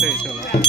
对，对，对。